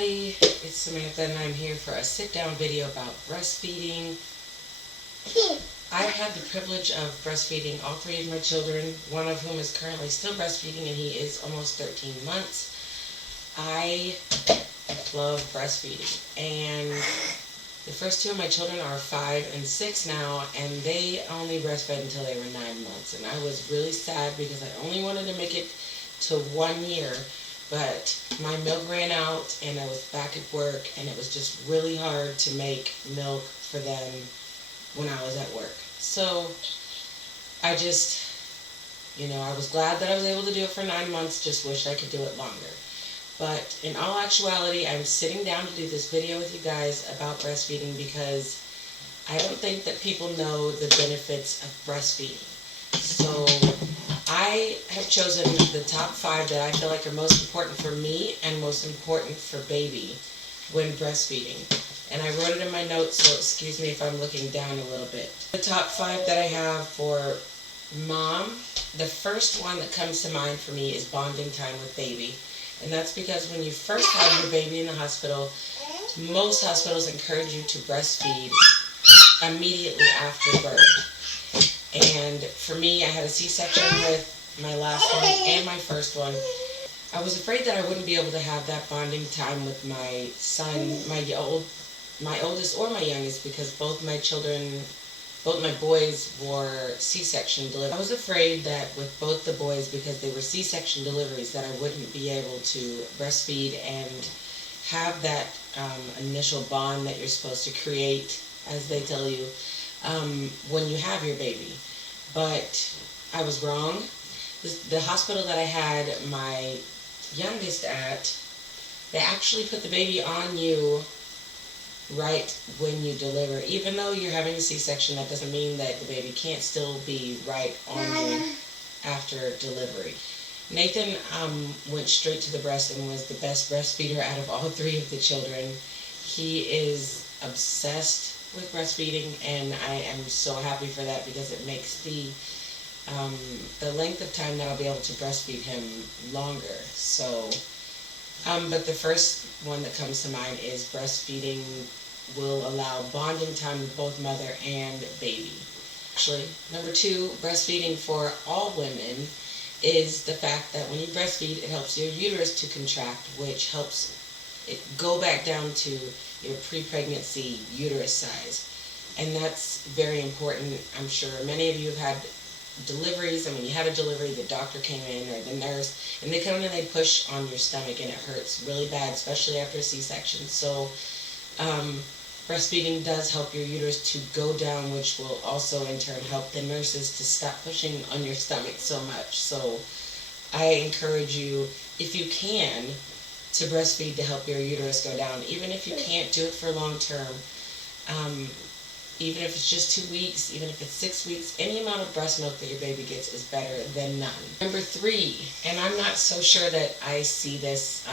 everybody, it's Samantha and I'm here for a sit-down video about breastfeeding. I've had the privilege of breastfeeding all three of my children, one of whom is currently still breastfeeding and he is almost 13 months. I love breastfeeding, and the first two of my children are 5 and 6 now, and they only breastfed until they were 9 months, and I was really sad because I only wanted to make it to 1 year. But my milk ran out and I was back at work, and it was just really hard to make milk for them when I was at work. So I just, I was glad that I was able to do it for 9 months, just wished I could do it longer. But in all actuality, I'm sitting down to do this video with you guys about breastfeeding because I don't think that people know the benefits of breastfeeding. So I have chosen the top 5 that I feel like are most important for me and most important for baby when breastfeeding. And I wrote it in my notes, so excuse me if I'm looking down a little bit. The top 5 that I have for mom, the first one that comes to mind for me is bonding time with baby. And that's because when you first have your baby in the hospital, most hospitals encourage you to breastfeed immediately after birth. And for me, I had a C-section with my last one and my first one. I was afraid that I wouldn't be able to have that bonding time with my son, my oldest or my youngest, because both my boys were C-section deliveries. I was afraid that with both the boys, because they were C-section deliveries, that I wouldn't be able to breastfeed and have that initial bond that you're supposed to create, as they tell you, when you have your baby. But I was wrong. The hospital that I had my youngest at, they actually put the baby on you right when you deliver. Even though you're having a C-section, that doesn't mean that the baby can't still be right on you after delivery. Nathan went straight to the breast and was the best breastfeeder out of all 3 of the children. He is obsessed with breastfeeding, and I am so happy for that because it makes the length of time that I'll be able to breastfeed him longer. So, but the first one that comes to mind is breastfeeding will allow bonding time with both mother and baby. Actually, number 2, breastfeeding for all women is the fact that when you breastfeed, it helps your uterus to contract, which helps it go back down to your pre-pregnancy uterus size. And that's very important. I'm sure many of you have had deliveries, and when you had a delivery, the doctor came in, or the nurse, and they come in and they push on your stomach, and it hurts really bad, especially after a C-section. So breastfeeding does help your uterus to go down, which will also in turn help the nurses to stop pushing on your stomach so much. So I encourage you, if you can, to breastfeed to help your uterus go down, even if you can't do it for long term. Even if it's just 2 weeks, even if it's 6 weeks, any amount of breast milk that your baby gets is better than none. Number 3, and I'm not so sure that I see this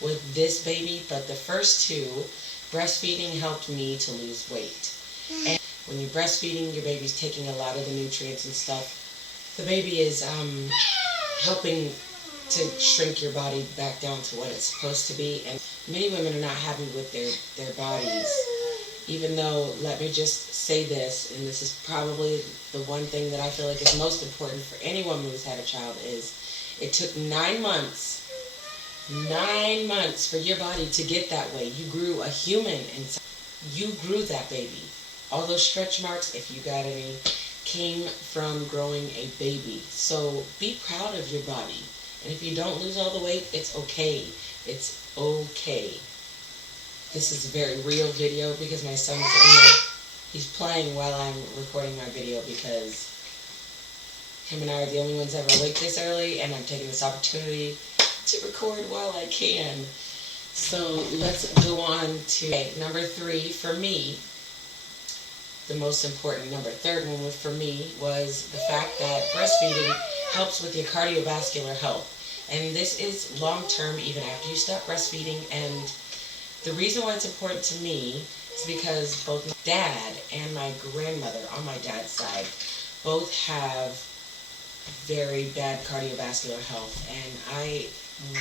with this baby, but the first 2, breastfeeding helped me to lose weight. And when you're breastfeeding, your baby's taking a lot of the nutrients and stuff. The baby is helping to shrink your body back down to what it's supposed to be, and many women are not happy with their bodies. Even though, let me just say this, and this is probably the one thing that I feel like is most important for any woman who's had a child, is it took 9 months for your body to get that way. You grew a human inside. You grew that baby. All those stretch marks, if you got any, came from growing a baby. So be proud of your body. And if you don't lose all the weight, it's okay. It's okay. This is a very real video because my son's in there. He's playing while I'm recording my video because him and I are the only ones ever awake this early, and I'm taking this opportunity to record while I can. So let's go on to number 3 for me. The most important, number 3rd one for me was the fact that breastfeeding helps with your cardiovascular health. And this is long-term, even after you stop breastfeeding. And the reason why it's important to me is because both my dad and my grandmother on my dad's side both have very bad cardiovascular health, and I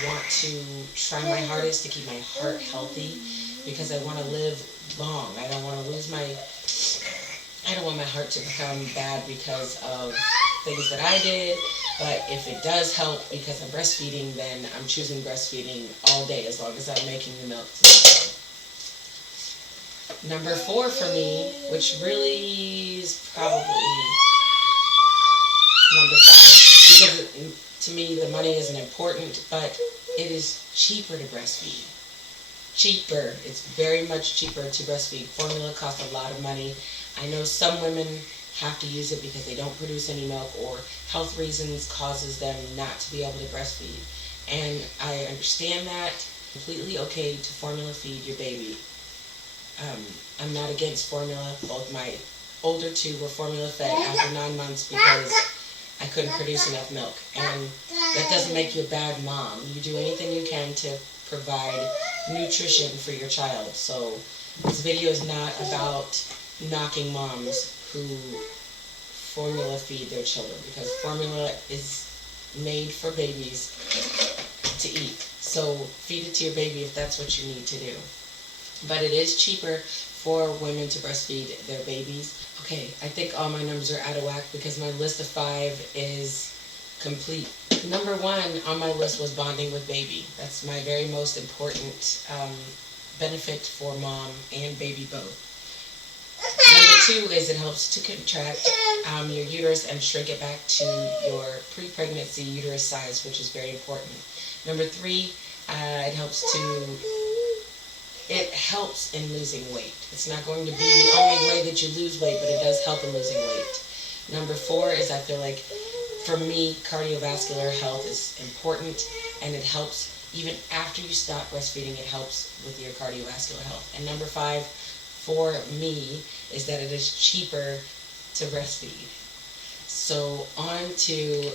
want to try my hardest to keep my heart healthy because I want to live long. I don't want my heart to become bad because of things that I did, but if it does help because I'm breastfeeding, then I'm choosing breastfeeding all day as long as I'm making the milk. Number 4 for me, which really is probably number 5, because to me the money isn't important, but it is cheaper to breastfeed. Cheaper. It's very much cheaper to breastfeed. Formula costs a lot of money. I know some women have to use it because they don't produce any milk or health reasons causes them not to be able to breastfeed. And I understand that. Completely okay to formula feed your baby. I'm not against formula. Both my older 2 were formula fed after 9 months because I couldn't produce enough milk. And that doesn't make you a bad mom. You do anything you can to provide nutrition for your child. So this video is not about knocking moms who formula feed their children, because formula is made for babies to eat. So feed it to your baby if that's what you need to do. But it is cheaper for women to breastfeed their babies. Okay, I think all my numbers are out of whack because my list of 5 is complete. Number 1 on my list was bonding with baby. That's my very most important benefit for mom and baby both. Number 2 is it helps to contract your uterus and shrink it back to your pre-pregnancy uterus size, which is very important. Number 3, it helps in losing weight. It's not going to be the only way that you lose weight, but it does help in losing weight. Number 4 is I feel like, for me, cardiovascular health is important, and it helps even after you stop breastfeeding. It helps with your cardiovascular health. And number 5 for me is that it is cheaper to breastfeed. So on to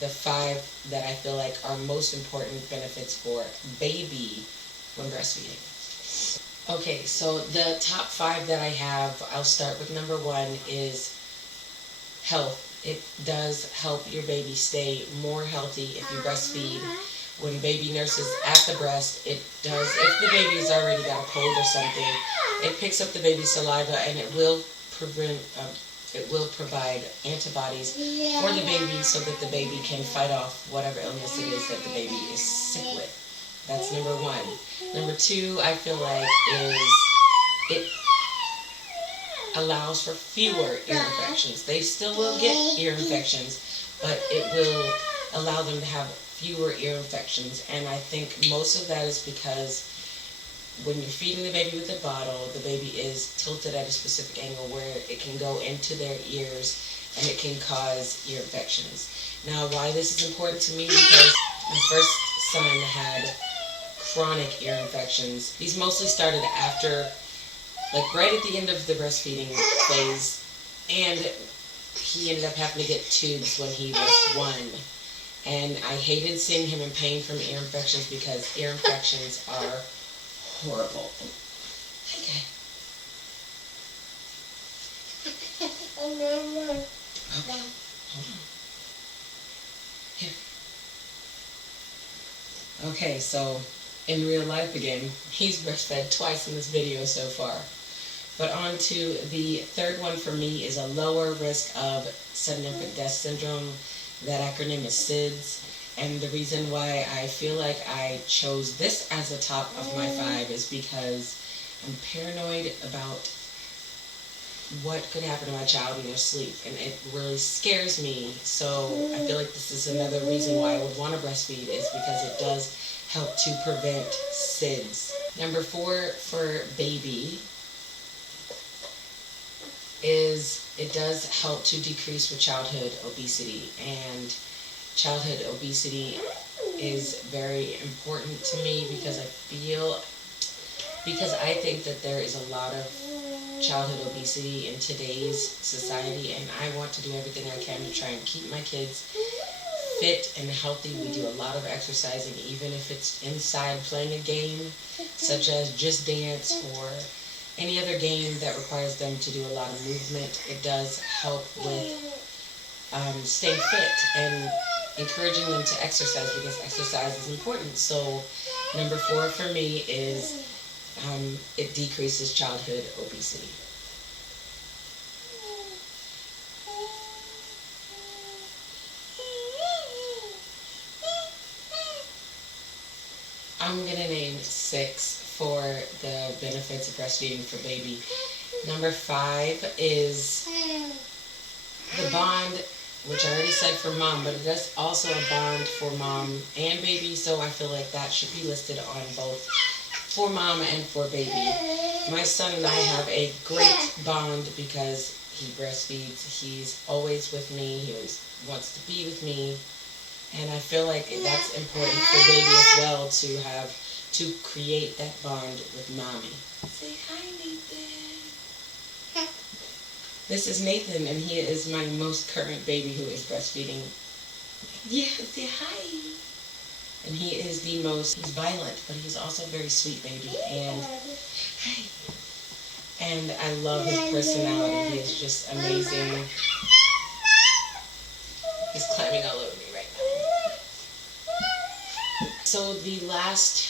the 5 that I feel like are most important benefits for baby when breastfeeding. Okay, so the top 5 that I have, I'll start with number 1 is health. It does help your baby stay more healthy if you breastfeed. When baby nurses at the breast, it does, if the baby's already got a cold or something, it picks up the baby's saliva and it will provide antibodies for the baby so that the baby can fight off whatever illness it is that the baby is sick with. That's number 1. Number 2, I feel like, is it allows for fewer ear infections. They still will get ear infections, but it will allow them to have fewer ear infections. And I think most of that is because when you're feeding the baby with a bottle, the baby is tilted at a specific angle where it can go into their ears and it can cause ear infections. Now, why this is important to me, because my first son had chronic ear infections. These mostly started after, like right at the end of the breastfeeding phase, and he ended up having to get tubes when he was 1. And I hated seeing him in pain from ear infections because ear infections are horrible. Okay. Okay, hold on. Here. Okay, so in real life again, he's breastfed twice in this video so far. But on to the 3rd one for me is a lower risk of sudden infant death syndrome. That acronym is SIDS. And the reason why I feel like I chose this as the top of my 5 is because I'm paranoid about what could happen to my child in their sleep, and it really scares me. So I feel like this is another reason why I would want to breastfeed, is because it does help to prevent SIDS. Number 4 for baby is it does help to decrease with childhood obesity, and childhood obesity is very important to me because I think that there is a lot of childhood obesity in today's society, and I want to do everything I can to try and keep my kids fit and healthy. We do a lot of exercising, even if it's inside playing a game such as Just Dance or any other game that requires them to do a lot of movement. It does help with staying fit and encouraging them to exercise, because exercise is important. So number 4 for me is it decreases childhood obesity. I'm going to name 6 for the benefits of breastfeeding for baby. Number 5 is the bond, which I already said for mom, but it is also a bond for mom and baby, so I feel like that should be listed on both for mom and for baby. My son and I have a great bond because he breastfeeds. He's always with me. He always wants to be with me. And I feel like that's important for baby as well, to create that bond with mommy. Say hi, Nathan. This is Nathan, and he is my most current baby who is breastfeeding. Yeah, say hi. And he is he's violent, but he's also a very sweet baby. And hi. And I love his personality. He is just amazing. He's climbing all over me right now. So the last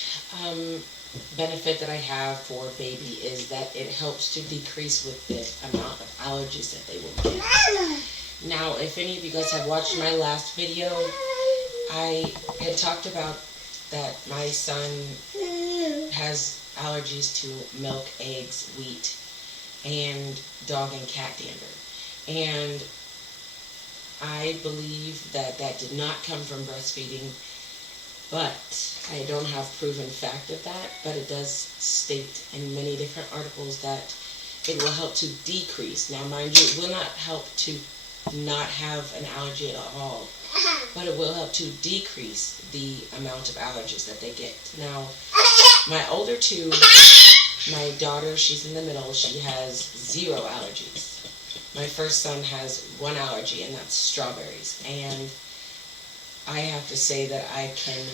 benefit that I have for baby is that it helps to decrease with the amount of allergies that they will get. Now, if any of you guys have watched my last video, I had talked about that my son has allergies to milk, eggs, wheat, and dog and cat dander. And I believe that that did not come from breastfeeding, but I don't have proven fact of that, but it does state in many different articles that it will help to decrease. Now, mind you, it will not help to not have an allergy at all, but it will help to decrease the amount of allergies that they get. Now, my older two, my daughter, she's in the middle, she has 0 allergies. My first son has 1 allergy, and that's strawberries. And I have to say that I can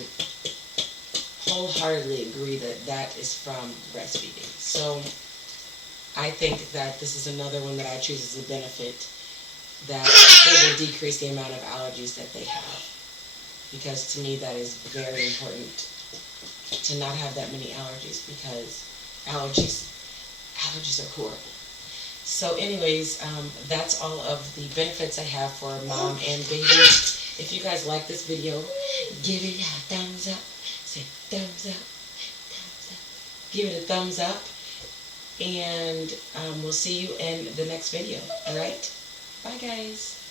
wholeheartedly agree that that is from breastfeeding. So I think that this is another one that I choose as a benefit, that it will decrease the amount of allergies that they have. Because to me that is very important, to not have that many allergies, because allergies are horrible. So anyways, that's all of the benefits I have for mom and baby. If you guys like this video, give it a thumbs up. Say thumbs up, thumbs up. Give it a thumbs up. And we'll see you in the next video. Alright? Bye guys.